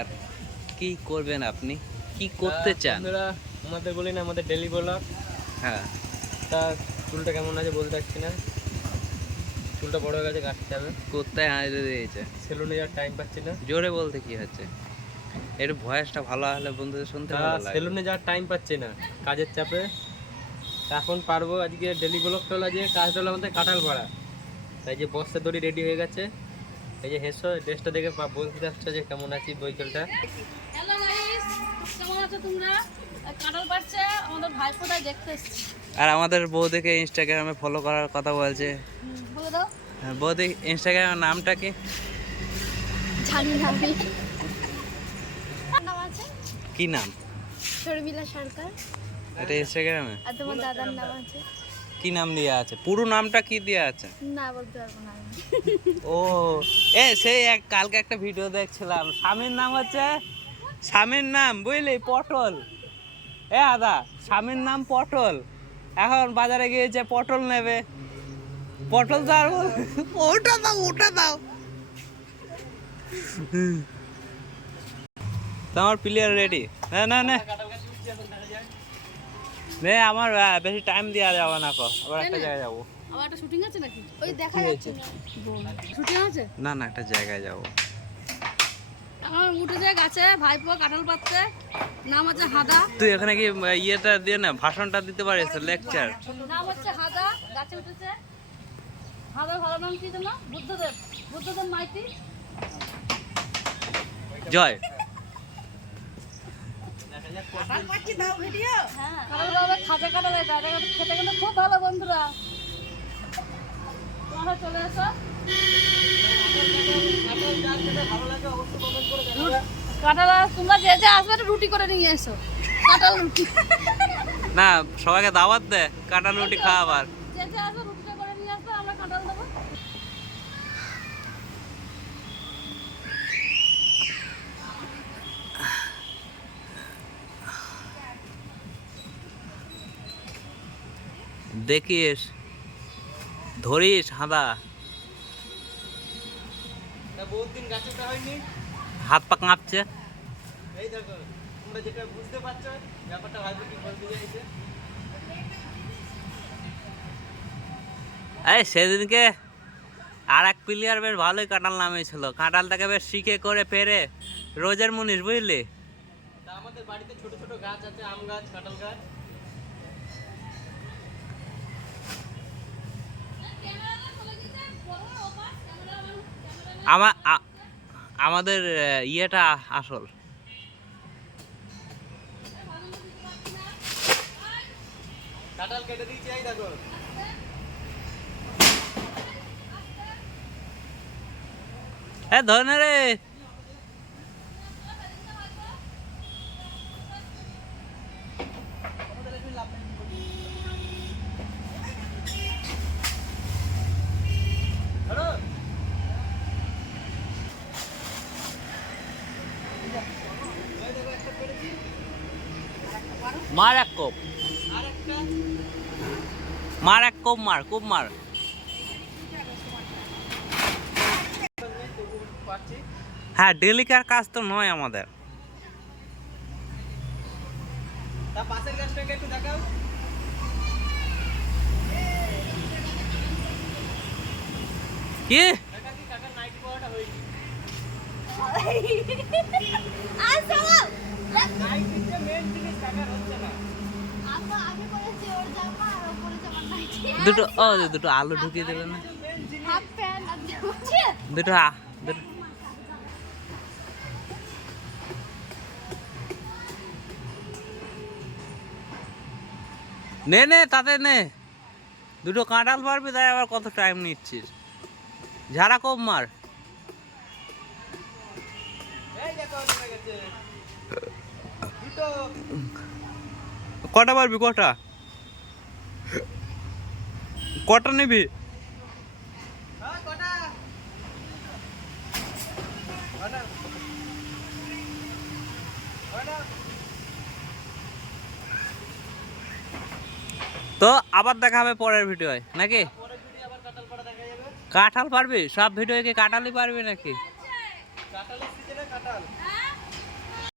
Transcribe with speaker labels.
Speaker 1: আর কি করবেন আপনি? কি করতে চান?
Speaker 2: বন্ধুরা আমাদের বলি না আমাদের ডেলি ব্লগ
Speaker 1: হ্যাঁ।
Speaker 2: তা চুলটা কেমন আছে বলতে পারছি না। চুলটা বড় হয়ে গেছে কাটতে হবে।
Speaker 1: কোথায় হাজিরে দিয়েছে?
Speaker 2: সেলুনে যাওয়ার টাইম পাচ্ছি না।
Speaker 1: জোরে বলতে কি হচ্ছে? একটু ভয়েসটা ভালো হলে বন্ধুদের শুনতে ভালো লাগে।
Speaker 2: সেলুনে যাওয়ার টাইম পাচ্ছি না কাজের চাপে। এখন পারব আজকে ডেলি ব্লগটা হলো যে কাজটা হলো আমাদের কাঁঠাল পাড়া তাই যে বস্তা দড়ি রেডি হয়ে গেছে। এই যে হেসো ড্রেসটা দেখে পা- বলতে যাচ্ছ যে কেমন আছি বইকেলটা
Speaker 3: হ্যালো গাইস কেমন আছো তোমরা? কাঁঠাল পাচ্ছে আমাদের ভাই ফোটায় দেখতে এসছি।
Speaker 1: আর আমাদের বৌদিকে ইনস্টাগ্রামে ফলো করার কথা বলছে।
Speaker 3: বলে দাও।
Speaker 1: হ্যাঁ, বৌদি ইনস্টাগ্রামের নামটা কি?
Speaker 3: জানি না আমি। নাম আছে?
Speaker 1: কি নাম?
Speaker 3: শর্মিলা সরকার।
Speaker 1: এটা ইনস্টাগ্রামে
Speaker 3: আর তোমার দাদার নাম আছে?
Speaker 1: কি নাম দেওয়া আছে? পুরো নামটা কি দেওয়া আছে?
Speaker 3: না বলতে পারব না।
Speaker 1: ও এ সেই এক কালকে একটা ভিডিও দেখছিলাম। স্বামীর নাম হচ্ছে স্বামীর নাম বুঝলি? পটল। এ আদা স্বামীর নাম পটল। এখন বাজারে গিয়েছে পটল নেবে। পটল তো আর ওটা দাও ওটা দাও। তোমার প্লেয়ার রেডি না না না। নে আমার বেশি টাইম দেওয়া যাবে না কো। আবার একটা জায়গায় যাব।
Speaker 3: আবার একটা শুটিং আছে নাকি? ওই দেখা যাচ্ছে। শুটিং আছে?
Speaker 1: না না একটা জায়গায় যাব।
Speaker 3: আমার উঠে যায় গাছে ভাইপো কাঁঠাল পাচ্ছে নাম হচ্ছে হাদা।
Speaker 1: তুই এখানে কি ইয়েটা দিয়ে না ভাষণটা দিতে পারিস লেকচার
Speaker 3: নাম হচ্ছে হাদা গাছে উঠেছে। হাদার ভালো নাম কি জানো বুদ্ধদেব। বুদ্ধদেব মাইতি।
Speaker 1: জয়।
Speaker 3: হ্যাঁ খাজা কিন্তু খেতে কিন্তু খুব ভালো বন্ধুরা। কাঁঠাল রুটি করে নিয়ে এসো কাঁঠাল রুটি
Speaker 1: না, সবাইকে দাওয়াত দে কাঁটাল রুটি খাওয়াবার
Speaker 3: যে যে আসবে করে নিয়ে আমরা কাঁঠাল দেবো
Speaker 1: দেখিস। ধরিস হাঁদা। হাত পা কাঁপছে।
Speaker 2: এই দেখো তোমরা যেটা বুঝতে পারছ ব্যাপারটা ভাইবো কি বলতে চাইছে
Speaker 1: এই সেদিনকে আর এক প্লেয়ার বেশ ভালোই কাঁটাল নামিয়েছিল। কাঁটালটাকে বেশ শিখে করে পেরে রোজের মুনিশ বুঝলি?
Speaker 2: আমাদের বাড়িতে ছোট ছোট গাছ আছে আম গাছ কাঁঠাল গাছ।
Speaker 1: আমার আমাদের ইয়েটা আসল।
Speaker 2: কাঁঠাল কেটে দিয়েছি এই দেখো।
Speaker 1: এ ধরে রে। মার এক কোপ। মার এক কোপ মার কোপ মার। হ্যাঁ ডেলিকার কাজ তো নয় আমাদের।
Speaker 2: তা পাশের গাছটাকে একটু দেখাও।
Speaker 1: কি?
Speaker 3: আর
Speaker 1: দুটো, ও দুটো আলু ঢুকিয়ে দিলে না। দুটো নে নে, তাতে নে। দুটো কাঁঠাল পারবি তাই আবার কত টাইম নিচ্ছিস। ঝাড়া কম মার।
Speaker 2: এই দেখো
Speaker 1: কটা পারবি, কটা? কটা নিবি? তো আবার দেখা হবে পরের ভিডিওয়, নাকি?
Speaker 2: কাঁঠাল
Speaker 1: পারবি? সব ভিডিও কি কাঁঠালই পারবি নাকি?
Speaker 2: কাঁঠাল।